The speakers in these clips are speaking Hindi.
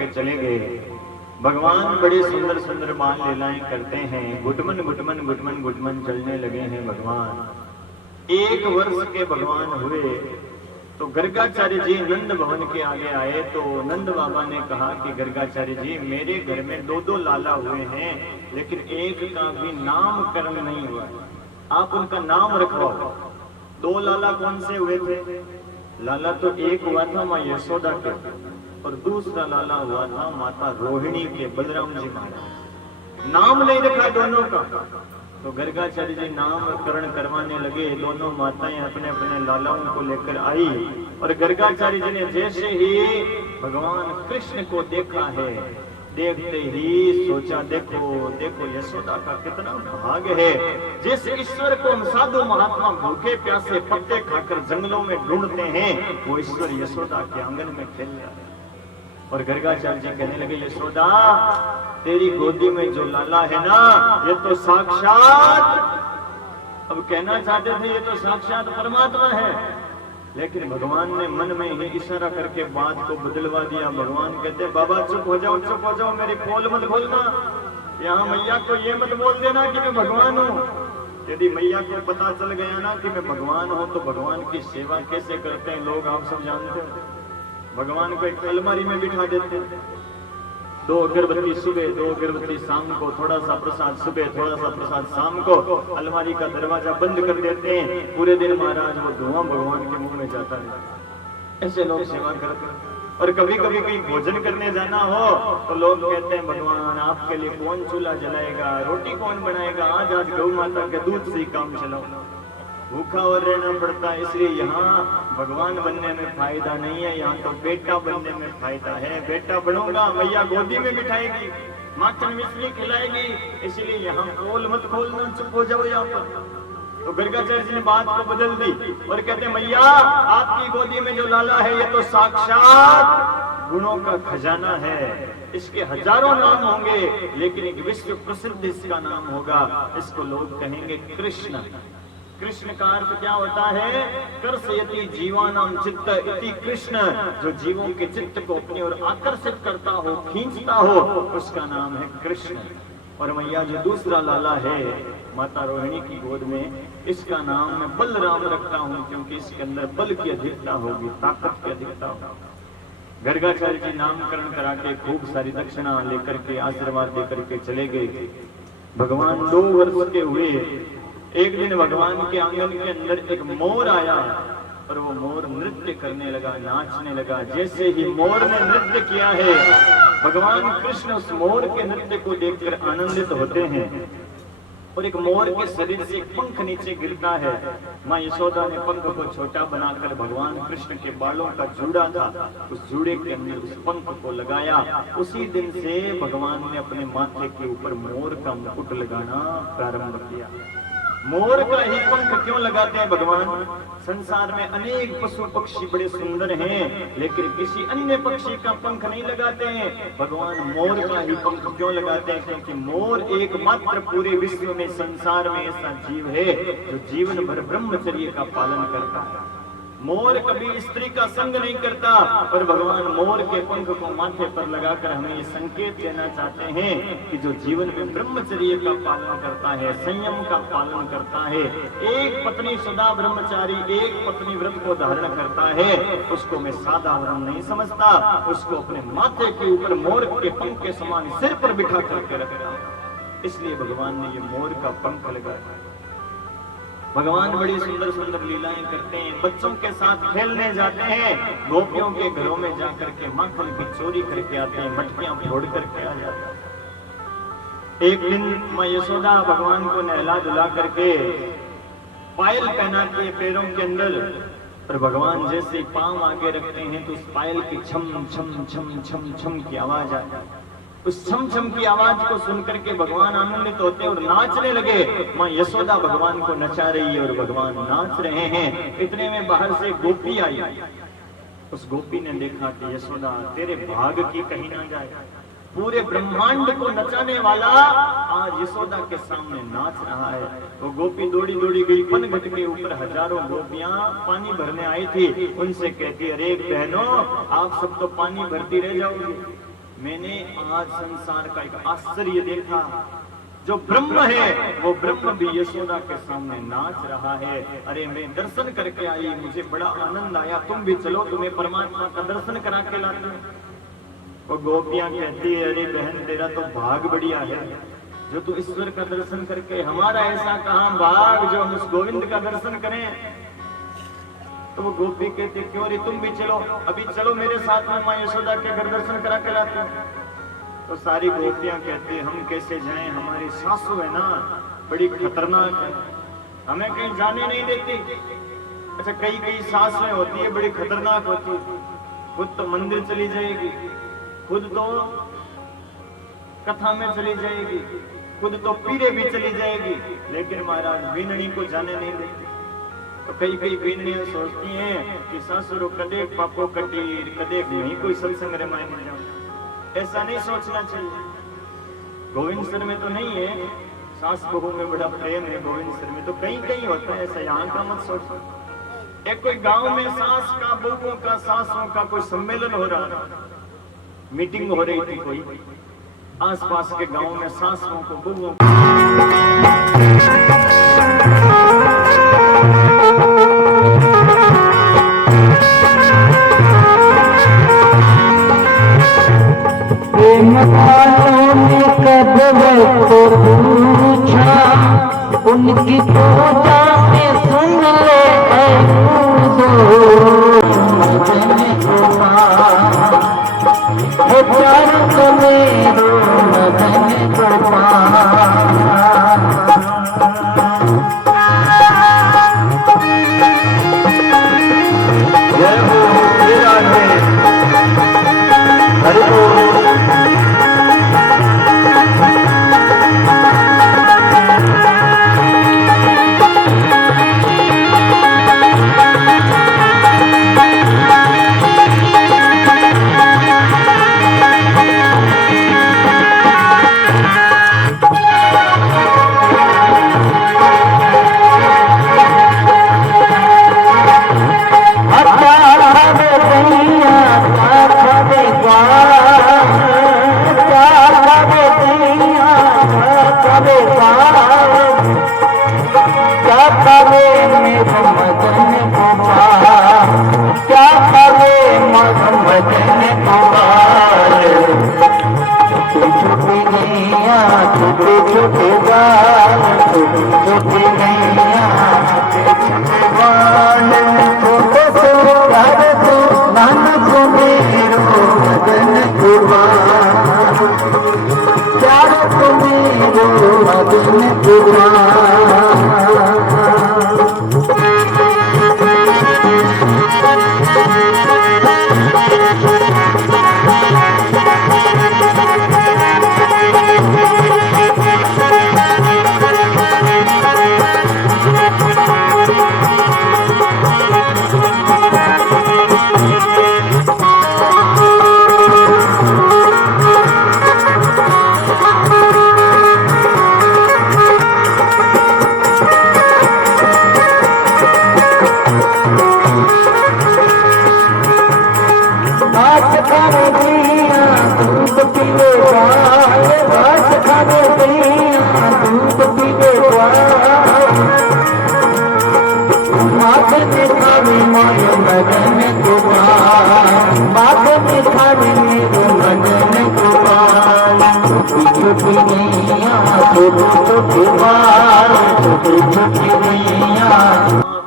करके चले गए। भगवान बड़े सुंदर सुंदर बाल लीलाएं करते हैं। गुटमन गुटमन गुटमन गुटमन चलने लगे हैं भगवान। 1 वर्ष के भगवान हुए तो गर्गाचार्य जी नंद भवन के आगे आए तो नंद बाबा ने कहा कि गर्गाचार्य जी, मेरे घर में 2 लाला हुए हैं, लेकिन एक का भी नामकरण नहीं हुआ, आप उनका नाम रखवाओ। 2 लाला कौन से हुए थे? लाला तो एक हुआ था माँ यशोदा के, और दूसरा लाला हुआ था माता रोहिणी के, बलराम जी महाराज। नाम नहीं रखा दोनों का। तो गर्गाचार्य जी नामकरण करवाने लगे। दोनों माताएं अपने अपने लालाओं को लेकर आई, और गर्गाचार्य जी ने जैसे ही भगवान कृष्ण को देखा है, देखते ही सोचा, देखो देखो यशोदा का कितना भाग्य है। जिस ईश्वर को हम साधु महात्मा भूखे प्यासे पत्ते खाकर जंगलों में ढूंढते हैं, वो ईश्वर यशोदा के आंगन में खेल रहा है। और गर्गाचार्य जी कहने लगे, यशोदा तेरी गोदी में जो लाला है ना, ये तो साक्षात, अब कहना चाहते थे ये तो साक्षात परमात्मा है, लेकिन भगवान ने मन में ही इशारा करके बात को बदलवा दिया। भगवान कहते, बाबा चुप हो जाओ, मेरी पोल मत खोलना, यहाँ मैया को ये मत बोल देना कि मैं भगवान हूँ। यदि मैया को पता चल गया ना कि मैं भगवान हूँ, तो भगवान की सेवा कैसे करते हैं लोग, आप सब जानते हो। भगवान को एक अलमारी में बिठा देते हैं, 2 अगरबत्ती सुबह, 2 अगरबत्ती शाम को, थोड़ा सा प्रसाद सुबह, थोड़ा सा प्रसाद शाम को, अलमारी का दरवाजा बंद कर देते हैं। पूरे दिन महाराज वो धुआं भगवान के मुंह में जाता है। ऐसे लोग सेवा करते हैं। और कभी कभी कहीं भोजन करने जाना हो तो लोग कहते हैं, भगवान आपके लिए कौन चूल्हा जलाएगा, रोटी कौन बनाएगा, आज गौ माता के दूध से ही काम चलाओ। भूखा और रहना पड़ता है, इसलिए यहाँ भगवान बनने में फायदा नहीं है, यहाँ तो बेटा बनने में फायदा है। बेटा बनूंगा, मैया गोदी में बिठाएगी, माखन मिश्री खिलाएगी, इसलिए यहाँ पोल मत खोलना, चुप हो जाओ यहाँ पर। तो गर्गाचार्य जी ने बात को बदल दी और कहते, मैया आपकी गोदी में जो लाला है, ये तो साक्षात गुणों का खजाना है। इसके हजारों नाम होंगे, लेकिन एक विश्व प्रसिद्ध इसका नाम होगा। इसको लोग कहेंगे कृष्ण। कृष्ण का अर्थ क्या होता है? कर्षयति जीवानाम चित्त इति कृष्ण। जो जीवों के चित्त को अपनी ओर आकर्षित करता हो, खींचता हो, उसका नाम है कृष्ण। और मैया जो दूसरा लाला है माता रोहिणी की गोद में, इसका नाम मैं बलराम रखता हूँ, क्योंकि इसके अंदर बल की अधिकता होगी, ताकत की अधिकता होगी। गर्गाचार्य जी नामकरण करा के खूब सारी दक्षिणा लेकर के, आशीर्वाद देकर के चले गए। भगवान 2 वर्ष के हुए। एक दिन भगवान के आंगन के अंदर एक मोर आया, और वो मोर नृत्य करने लगा, नाचने लगा। जैसे ही मोर ने नृत्य किया है, भगवान कृष्ण उस मोर के नृत्य को देखकर आनंदित होते हैं। और एक मोर के शरीर से एक पंख नीचे गिरता है। माँ यशोदा ने पंख को छोटा बनाकर भगवान कृष्ण के बालों का जूड़ा था, उस जूड़े के अंदर उस पंख को लगाया। उसी दिन से भगवान ने अपने माथे के ऊपर मोर का मुकुट लगाना प्रारंभ किया। मोर का ही पंख क्यों लगाते हैं भगवान? संसार में अनेक पशु पक्षी बड़े सुंदर हैं, लेकिन किसी अन्य पक्षी का पंख नहीं लगाते हैं। भगवान मोर का ही पंख क्यों लगाते हैं? क्योंकि मोर एकमात्र पूरे विश्व में, संसार में ऐसा जीव है जो जीवन भर ब्रह्मचर्य का पालन करता है। मोर कभी स्त्री का संग नहीं करता, पर भगवान मोर के पंख को माथे पर लगाकर हमें ये संकेत देना चाहते हैं कि जो जीवन में ब्रह्मचर्य का पालन करता है, संयम का पालन करता है, एक पत्नी सदा ब्रह्मचारी, एक पत्नी व्रत को धारण करता है, उसको मैं साधारण नहीं समझता, उसको अपने माथे के ऊपर मोर के पंख के समान सिर पर बिठा करके रखता। इसलिए भगवान ने ये मोर का पंख लगाया। भगवान बड़ी सुंदर सुंदर लीलाएं करते हैं, बच्चों के साथ खेलने जाते हैं, गोपियों के घरों में जाकर के माखन की चोरी करके आते हैं, मटकियां फोड़ करके आ जाते हैं। एक दिन माँ यशोदा भगवान को नहला धुला करके पायल पहना के पैरों के अंदर, और भगवान जैसे पांव आगे रखते हैं तो उस पायल की छम छम छम छम छम की आवाज आती है। उस छम छम की आवाज को सुनकर के भगवान आनंदित होते और नाचने लगे। माँ यशोदा भगवान को नचा रही है और भगवान नाच रहे हैं। इतने में बाहर से गोपी आई। उस गोपी ने देखा कि यशोदा तेरे भाग की कहीं ना जाए, पूरे ब्रह्मांड को नचाने वाला आज यशोदा के सामने नाच रहा है। वो गोपी दौड़ी दौड़ी गई पनघट के ऊपर। हजारों गोपियां पानी भरने आई थी, उनसे कहती, अरे बहनों आप सब तो पानी भरती रह जाओगी, मैंने आज संसार का एक आश्चर्य देखा, जो ब्रह्म है वो ब्रह्म भी यशोदा के सामने नाच रहा है। अरे मैं दर्शन करके आई, मुझे बड़ा आनंद आया, तुम भी चलो, तुम्हें परमात्मा का दर्शन करा के लाती हूं। वो गोपियां कहती है, अरे बहन तेरा तो भाग बढ़िया है जो तू ईश्वर का दर्शन करके, हमारा ऐसा कहां भाग जो हम उस गोविंद का दर्शन करें। तो वो गोपी कहती, क्यों रे तुम भी चलो, अभी चलो मेरे साथ में, मां यशोदा के घर दर्शन करा के लाते हैं। तो सारी गोपियां कहती है, हम कैसे जाएं, हमारी सासू है ना बड़ी खतरनाक है, हमें कहीं जाने नहीं देती। अच्छा, कई कई सासें होती है बड़ी खतरनाक होती है, खुद तो मंदिर चली जाएगी, खुद तो कथा में चली जाएगी, खुद तो पीरे भी चली जाएगी, लेकिन महाराज बीननी को जाने नहीं देती। तो कई कई बीनियां सोचती हैं कि सासुरो कदे पापो कटीर, कदे नहीं कोई सत्संग रे मायने जाओ। ऐसा नहीं सोचना चाहिए। गोविंद सर में तो नहीं है, सास बहू में बड़ा प्रेम है, गोविंद सर में तो कहीं कहीं होता है, ऐसा यहाँ का मत सोचो। एक कोई गांव में सास का, बहुओं का, सासों का कोई सम्मेलन हो रहा था, मीटिंग हो रही थी, कोई आसपास के गांव में सासों को, बहुओं को उनकी पूजा में सुन ले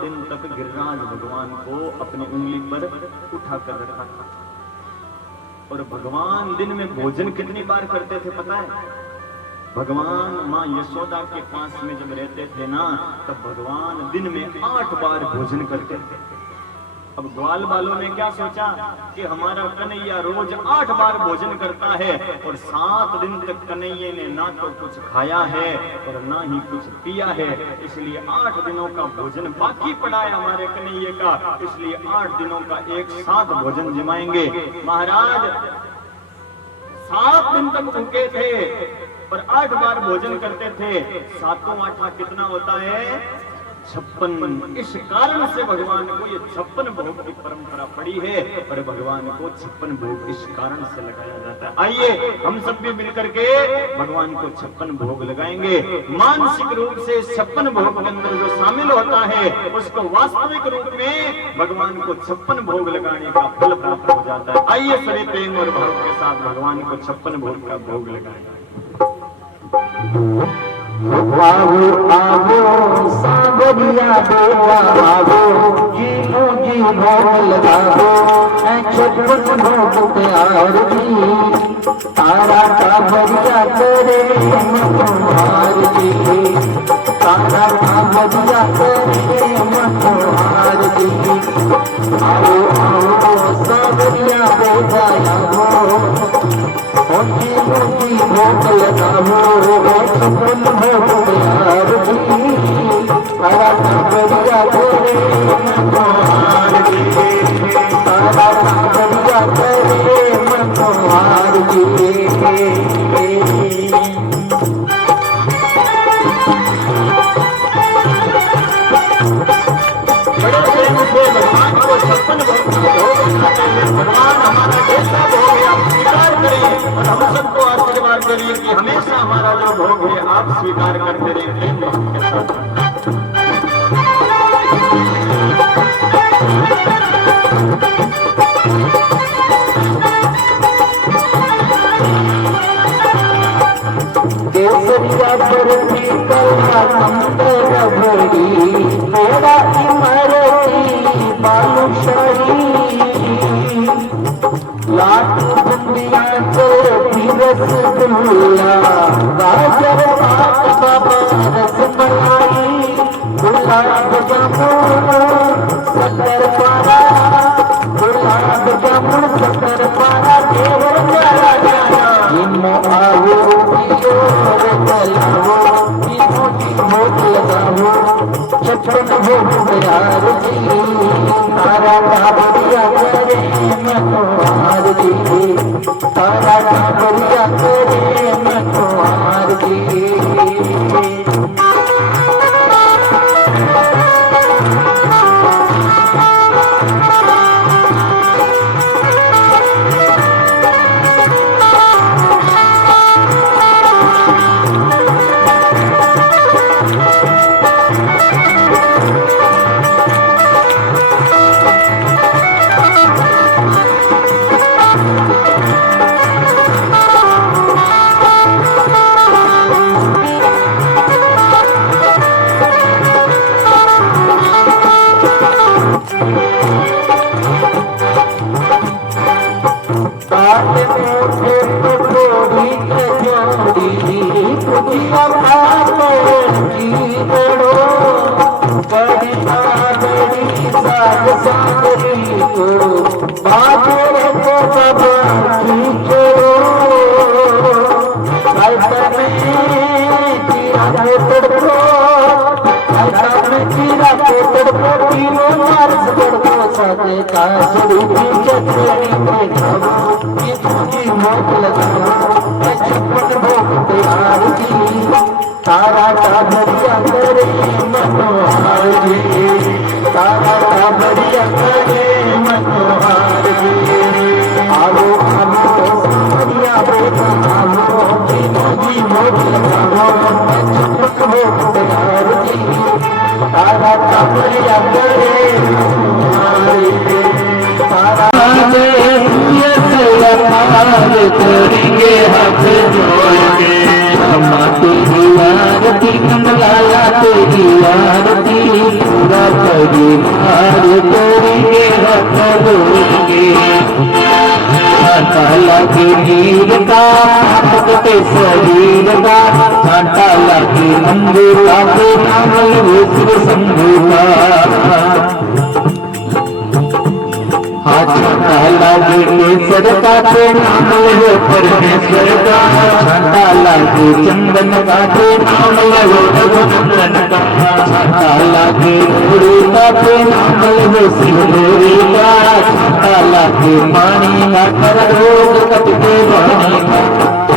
दिन तक गिरिराज भगवान को अपनी उंगली पर उठा कर रखा था। और भगवान दिन में भोजन कितनी बार करते थे पता है? भगवान माँ यशोदा के पास में जब रहते थे ना, तब भगवान दिन में 8 बार भोजन करते थे। अब ग्वाल बालों ने क्या सोचा कि हमारा कन्हैया रोज 8 बार भोजन करता है और 7 दिन तक कन्हैया ने ना तो कुछ खाया है और ना ही कुछ पिया है, इसलिए 8 दिनों का भोजन बाकी पड़ा है हमारे कन्हैया का, इसलिए 8 दिनों का एक साथ भोजन जमाएंगे। महाराज 7 दिन तक भूखे थे और 8 बार भोजन करते थे। 7 8 कितना होता है? 56 इस कारण से भगवान को ये 56 भोग की परंपरा पड़ी है और भगवान को 56 भोग इस कारण से लगाया जाता है। आइए हम सब भी मिलकर के भगवान को 56 भोग लगाएंगे। मानसिक रूप से 56 भोग के अंदर जो शामिल होता है उसको वास्तविक रूप में भगवान को 56 भोग लगाने का फल प्राप्त हो जाता है। आइए सभी प्रेम और भाव के साथ भगवान को 56 भोग का भोग लगाएं। आवो आवो सावरिया देवा आवो जीनो जी भोग लगावो ऐ 56 भोग प्यार जी तारा कावरिया करे मनोहार जी तारा कावरिया करे मनोहार जी आओ आओ सावरिया देवा आवो जीनो जी भोग लगावो 56 भोग प्यार जी तारा कावरिया करे मनोहार जी तारा कावरिया करे मनोहार जी। भगवान को 56 भोग भगवान हमारा जैसा भोग है आप स्वीकार करिए और हम सबको आशीर्वाद करिए कि हमेशा हमारा जो भोग है आप स्वीकार करते रहिए। केसरिया बरती कला कंदर भरी मेरा इमरती बालुशाही लाट बुंदिया चलती रसगुल्ला गाजर पाक बाबा रसमलाई गुलाब जामुन शक्कर पारा गुलाब जामुन शक्कर पारा देवर प्यारा प्यारा इमो आओ पियो चलावो इमो जी भोग लगावो 56 भोग प्यार जी तारा कावरिया करे मनोहार जी तारा कावरिया करे मनोहार जी। तारा कावरिया करे मनोहार जी तारा कावरिया करे मनोहार जी आओ आओ सावरिया बेटा आओ जीनो जी भोग लगाओ 56 भोग प्यार जी तारा कावरिया करे मनोहार जी तारा करेंगे हाथ जोड़ के तेरी आरती कमलाया तेरी आरती पूरा परिवार करेंगे हाथ जोड़ेंगे घाटा लगे नीर का के शरीर का घाटा लगे मंगूरा के नाम विश्व संगूरा छाता लागे केसर का के नाम लो परमेश्वर का छाता लागे चंदन का के नाम लो रघुनंदन का छाता लागे गुरु का के नाम लो सिंदूरी का छाता लागे पानी का कर रोग कटके वाणी का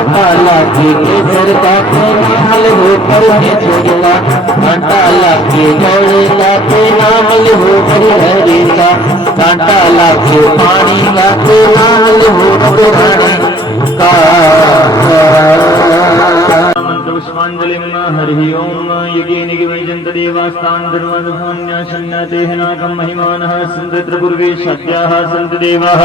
घाटा लागे केसर का नाम हो परमेश्वर का, घाटा लागे गौड़े का नाम हो हरि का, घाटा लागे पानी का नाम हो पुराणे का। पुष्पांजलिं हरि ओम यज्ञेन वैजंत देवास्तान् धर्मध्वन्याशन्नतेहनाकं महिमानः सन्तत्रपूर्वे सत्याः सन्त देवाः।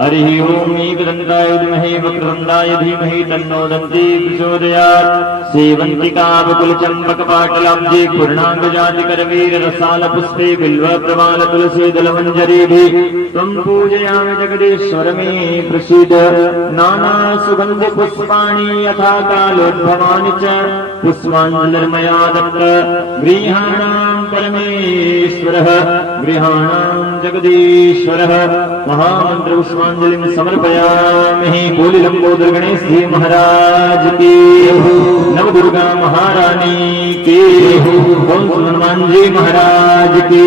हरि ओम एकदन्ताय विद्महे वक्रतुण्डाय धीमहि तन्नो दन्ती प्रचोदयात्। सेवन्तिकावकुलचम्पकपाटलाब्जे पूर्णाङ्गजातिकरवीररसालपुष्पे बिल्वप्रवालतुलसीदलमञ्जरीभिः त्वं पूजयामि जगदीश्वर मे प्रसीद। नानासुगन्धपुष्पाणि यथा कालोद्भवानि च पुष्पाञ्जलिर्मया दत्त। गृहाणां परमेश्वरः गृहाणां जगदीश्वरः। महामन्त्र पुष्पाञ्जलिं समर्पयामि। बोले लंबोदर गणेश जी महाराज की, नवदुर्गा महारानी की, हनुमान जी महाराज की,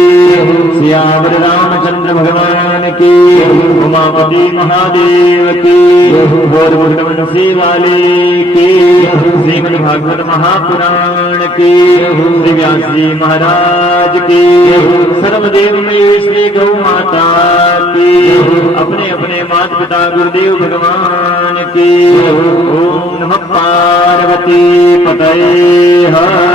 सियावर रामचंद्र भगवान की, उमापति महादेव की, और बुद्धवंशी वाले की, श्रीमद् भागवत महापुराण की, श्री व्यास जी महाराज की, सर्वदेवमयी श्री गौ माता की, अपने अपने माता पिता गुरुदेव भगवान की। ओम नमः पार्वती पतये हर।